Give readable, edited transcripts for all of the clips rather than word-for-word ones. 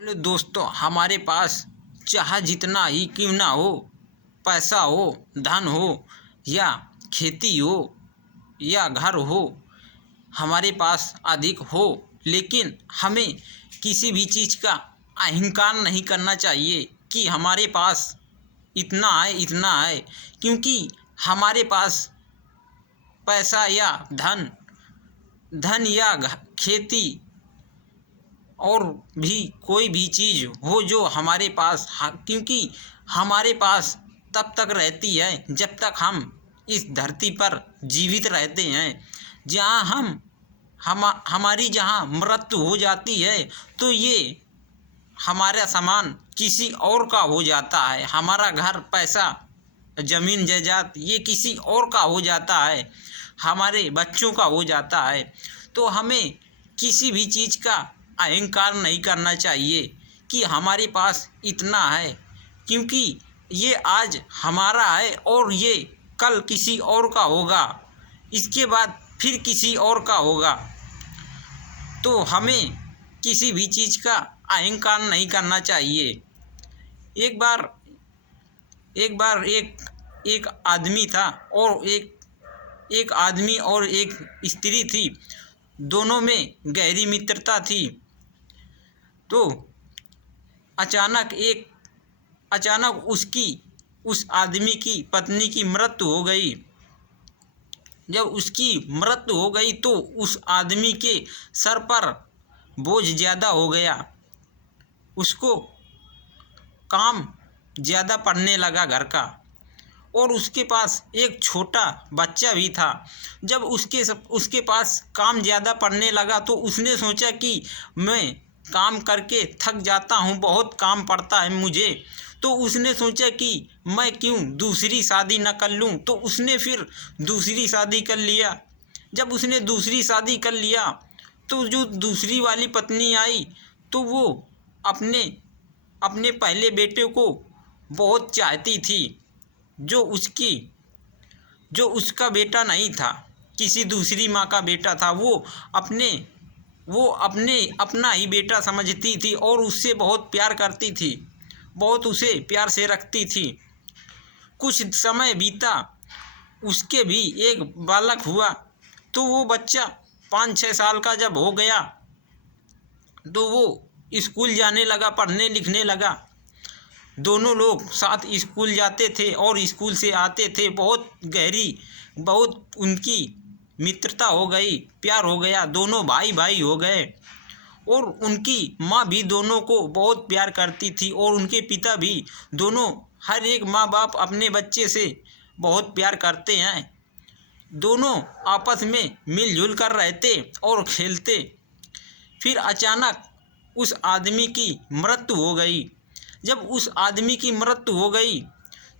Hello दोस्तों, हमारे पास चाहे जितना ही क्यों ना हो, पैसा हो, धन हो या खेती हो या घर हो, हमारे पास अधिक हो, लेकिन हमें किसी भी चीज़ का अहंकार नहीं करना चाहिए कि हमारे पास इतना है। क्योंकि हमारे पास पैसा या धन या खेती और भी कोई भी चीज़ हो जो हमारे पास क्योंकि हमारे पास तब तक रहती है जब तक हम इस धरती पर जीवित रहते हैं। जहाँ हमारी जहाँ मृत्यु हो जाती है तो ये हमारा सामान किसी और का हो जाता है। हमारा घर, पैसा, ज़मीन जायदाद ये किसी और का हो जाता है, हमारे बच्चों का हो जाता है। तो हमें किसी भी चीज़ का अहंकार नहीं करना चाहिए कि हमारे पास इतना है, क्योंकि ये आज हमारा है और ये कल किसी और का होगा, इसके बाद फिर किसी और का होगा। तो हमें किसी भी चीज़ का अहंकार नहीं करना चाहिए। एक बार एक आदमी था और एक आदमी और एक स्त्री थी। दोनों में गहरी मित्रता थी। तो अचानक उस आदमी की पत्नी की मृत्यु हो गई। जब उसकी मृत्यु हो गई तो उस आदमी के सर पर बोझ ज़्यादा हो गया। उसको काम ज़्यादा पड़ने लगा घर का, और उसके पास एक छोटा बच्चा भी था। जब उसके पास काम ज़्यादा पड़ने लगा तो उसने सोचा कि मैं काम करके थक जाता हूँ, बहुत काम पड़ता है मुझे। तो उसने सोचा कि मैं क्यों दूसरी शादी न कर लूँ। तो उसने फिर दूसरी शादी कर लिया। जब उसने दूसरी शादी कर लिया तो जो दूसरी वाली पत्नी आई तो वो अपने अपने पहले बेटे को बहुत चाहती थी, जो उसका बेटा नहीं था, किसी दूसरी माँ का बेटा था। वो अपना ही बेटा समझती थी और उससे बहुत प्यार करती थी, बहुत उसे प्यार से रखती थी। कुछ समय बीता, उसके भी एक बालक हुआ। तो वो बच्चा 5-6 साल का जब हो गया तो वो स्कूल जाने लगा, पढ़ने लिखने लगा। दोनों लोग साथ स्कूल जाते थे और स्कूल से आते थे। बहुत उनकी मित्रता हो गई, प्यार हो गया, दोनों भाई भाई हो गए। और उनकी माँ भी दोनों को बहुत प्यार करती थी और उनके पिता भी। दोनों, हर एक माँ बाप अपने बच्चे से बहुत प्यार करते हैं। दोनों आपस में मिलजुल कर रहते और खेलते। फिर अचानक उस आदमी की मृत्यु हो गई। जब उस आदमी की मृत्यु हो गई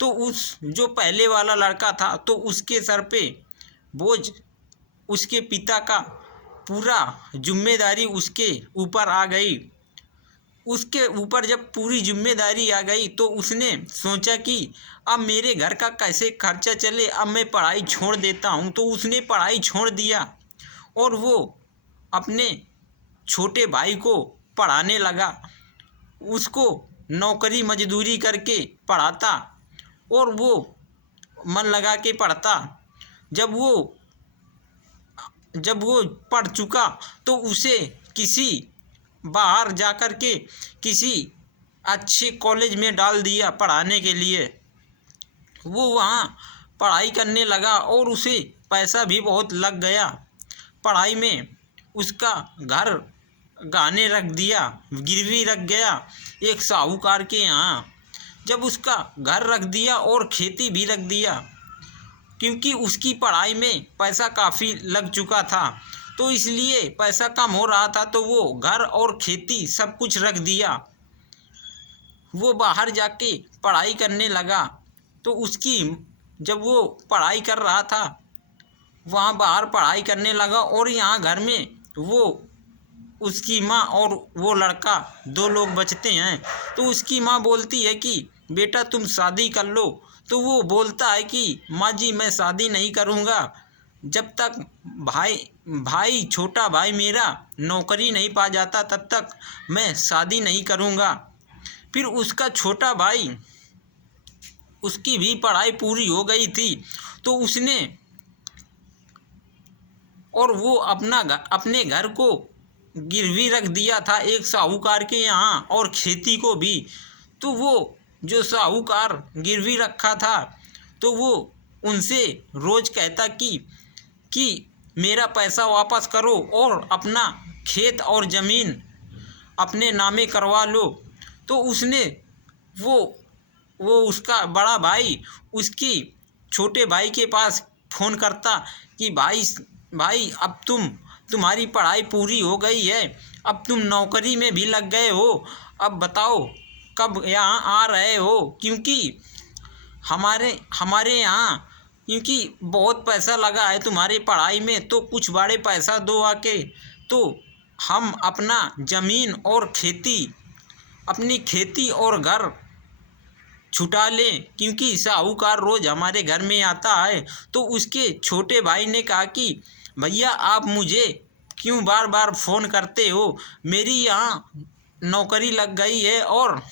तो उस जो पहले वाला लड़का था तो उसके सर पे बोझ, उसके पिता का पूरा जिम्मेदारी उसके ऊपर आ गई। उसके ऊपर जब पूरी जिम्मेदारी आ गई तो उसने सोचा कि अब मेरे घर का कैसे खर्चा चले, अब मैं पढ़ाई छोड़ देता हूँ। तो उसने पढ़ाई छोड़ दिया और वो अपने छोटे भाई को पढ़ाने लगा। उसको नौकरी मजदूरी करके पढ़ाता और वो मन लगा के पढ़ता। जब वो पढ़ चुका तो उसे किसी बाहर जाकर के किसी अच्छे कॉलेज में डाल दिया पढ़ाने के लिए। वो वहाँ पढ़ाई करने लगा और उसे पैसा भी बहुत लग गया पढ़ाई में। उसका घर गहने रख दिया, गिरवी रख गया एक साहूकार के यहाँ। जब उसका घर रख दिया और खेती भी रख दिया, क्योंकि उसकी पढ़ाई में पैसा काफ़ी लग चुका था, तो इसलिए पैसा कम हो रहा था। तो वो घर और खेती सब कुछ रख दिया। वो बाहर जाके पढ़ाई करने लगा। तो जब वो पढ़ाई कर रहा था वहाँ बाहर पढ़ाई करने लगा और यहाँ घर में वो उसकी माँ और वो लड़का, 2 लोग बचते हैं। तो उसकी माँ बोलती है कि बेटा तुम शादी कर लो। तो वो बोलता है कि माँ जी मैं शादी नहीं करूँगा, जब तक भाई भाई छोटा भाई मेरा नौकरी नहीं पा जाता तब तक मैं शादी नहीं करूँगा। फिर उसका छोटा भाई, उसकी भी पढ़ाई पूरी हो गई थी तो उसने, और वो अपने घर को गिरवी रख दिया था एक साहूकार के यहाँ, और खेती को भी। तो वो जो साहूकार गिरवी रखा था तो वो उनसे रोज़ कहता कि मेरा पैसा वापस करो और अपना खेत और ज़मीन अपने नामे करवा लो। तो उसने वो वो उसका बड़ा भाई उसकी छोटे भाई के पास फ़ोन करता कि भाई अब तुम्हारी पढ़ाई पूरी हो गई है, अब तुम नौकरी में भी लग गए हो, अब बताओ कब यहाँ आ रहे हो, क्योंकि हमारे यहाँ क्योंकि बहुत पैसा लगा है तुम्हारी पढ़ाई में, तो कुछ बड़े पैसा दो आके, तो हम अपना ज़मीन और अपनी खेती और घर छुटा लें, क्योंकि साहूकार रोज़ हमारे घर में आता है। तो उसके छोटे भाई ने कहा कि भैया आप मुझे क्यों बार बार फ़ोन करते हो, मेरी यहाँ नौकरी लग गई है, और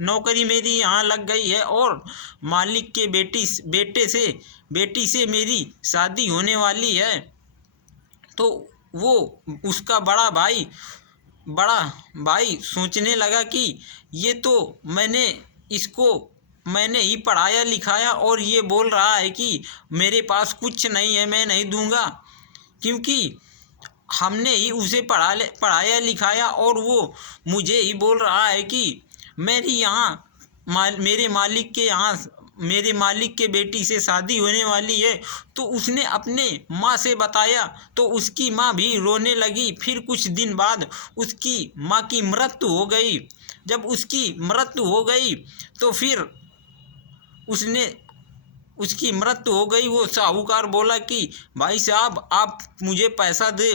नौकरी मेरी यहाँ लग गई है, और मालिक के बेटी से मेरी शादी होने वाली है। तो वो उसका बड़ा भाई सोचने लगा कि ये तो मैंने ही पढ़ाया लिखाया, और ये बोल रहा है कि मेरे पास कुछ नहीं है, मैं नहीं दूंगा, क्योंकि हमने ही उसे पढ़ाया लिखाया, और वो मुझे ही बोल रहा है कि मेरे मालिक के बेटी से शादी होने वाली है। तो उसने अपने माँ से बताया तो उसकी माँ भी रोने लगी। फिर कुछ दिन बाद उसकी माँ की मृत्यु हो गई। जब उसकी मृत्यु हो गई तो फिर उसकी मृत्यु हो गई। वो साहूकार बोला कि भाई साहब आप मुझे पैसा दे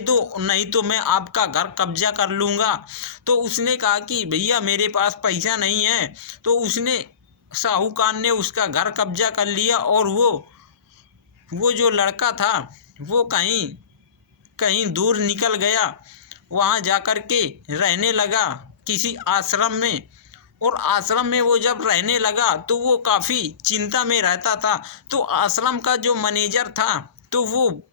दो, नहीं तो मैं आपका घर कब्जा कर लूँगा। तो उसने कहा कि भैया मेरे पास पैसा नहीं है। तो साहूकार ने उसका घर कब्जा कर लिया, और वो जो लड़का था वो कहीं दूर निकल गया, वहाँ जाकर के रहने लगा किसी आश्रम में। और आश्रम में वो जब रहने लगा तो वो काफ़ी चिंता में रहता था। तो आश्रम का जो मैनेजर था तो वो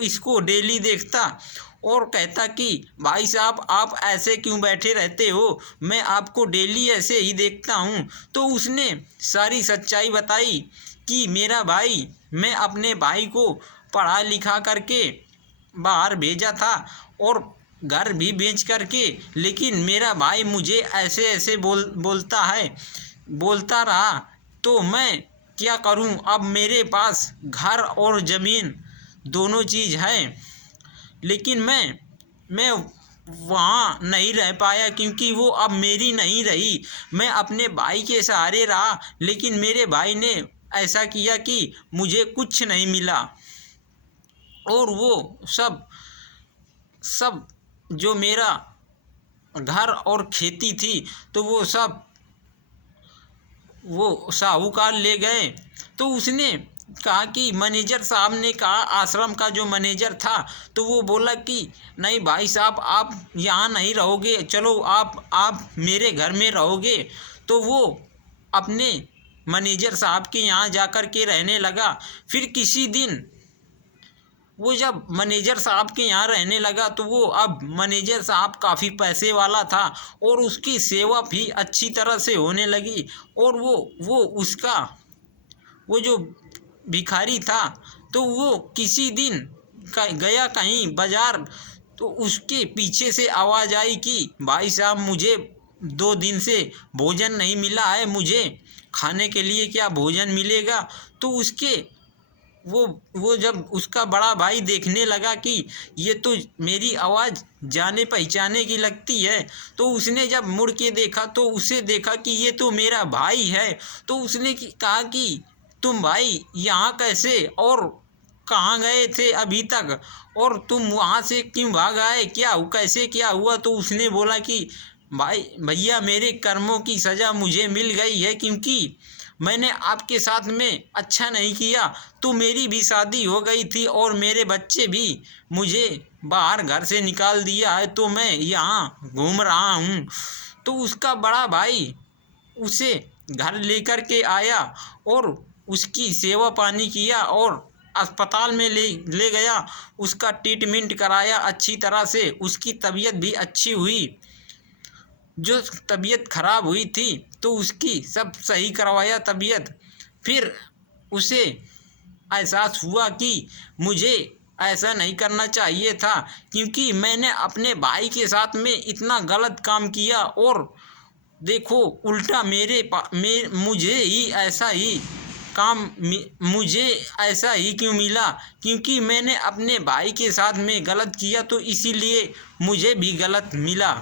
इसको डेली देखता और कहता कि भाई साहब आप ऐसे क्यों बैठे रहते हो, मैं आपको डेली ऐसे ही देखता हूँ। तो उसने सारी सच्चाई बताई कि मेरा भाई, मैं अपने भाई को पढ़ा लिखा करके बाहर भेजा था और घर भी बेच करके, लेकिन मेरा भाई मुझे ऐसे ऐसे बोलता रहा, तो मैं क्या करूं। अब मेरे पास घर और ज़मीन दोनों चीज़ है, लेकिन मैं वहाँ नहीं रह पाया, क्योंकि वो अब मेरी नहीं रही। मैं अपने भाई के सहारे रहा, लेकिन मेरे भाई ने ऐसा किया कि मुझे कुछ नहीं मिला। और वो सब जो मेरा घर और खेती थी तो वो सब वो साहूकार ले गए। तो उसने कहा कि मैनेजर साहब ने कहा, आश्रम का जो मैनेजर था, तो वो बोला कि नहीं भाई साहब आप यहाँ नहीं रहोगे, चलो आप मेरे घर में रहोगे। तो वो अपने मैनेजर साहब के यहाँ जाकर के रहने लगा। फिर किसी दिन वो जब मैनेजर साहब के यहाँ रहने लगा तो वो अब मैनेजर साहब काफ़ी पैसे वाला था और उसकी सेवा भी अच्छी तरह से होने लगी। और वो जो भिखारी था तो वो किसी दिन गया कहीं बाज़ार, तो उसके पीछे से आवाज़ आई कि भाई साहब मुझे 2 दिन से भोजन नहीं मिला है, मुझे खाने के लिए क्या भोजन मिलेगा। तो वो जब उसका बड़ा भाई देखने लगा कि ये तो मेरी आवाज़ जाने पहचाने की लगती है, तो उसने जब मुड़ के देखा तो उसे देखा कि ये तो मेरा भाई है। तो उसने कहा कि तुम भाई यहाँ कैसे, और कहाँ गए थे अभी तक, और तुम वहाँ से क्यों भाग आए, कैसे क्या हुआ। तो उसने बोला कि भैया मेरे कर्मों की सज़ा मुझे मिल गई है, क्योंकि मैंने आपके साथ में अच्छा नहीं किया तो मेरी भी शादी हो गई थी और मेरे बच्चे भी, मुझे बाहर घर से निकाल दिया है तो मैं यहाँ घूम रहा हूँ। तो उसका बड़ा भाई उसे घर लेकर के आया और उसकी सेवा पानी किया और अस्पताल में ले गया, उसका ट्रीटमेंट कराया अच्छी तरह से, उसकी तबीयत भी अच्छी हुई। जो तबीयत खराब हुई थी तो उसकी सब सही करवाया तबीयत। फिर उसे एहसास हुआ कि मुझे ऐसा नहीं करना चाहिए था, क्योंकि मैंने अपने भाई के साथ में इतना गलत काम किया और देखो उल्टा मुझे ही ऐसा ही मुझे ऐसा ही क्यों मिला, क्योंकि मैंने अपने भाई के साथ में गलत किया तो इसीलिए मुझे भी गलत मिला।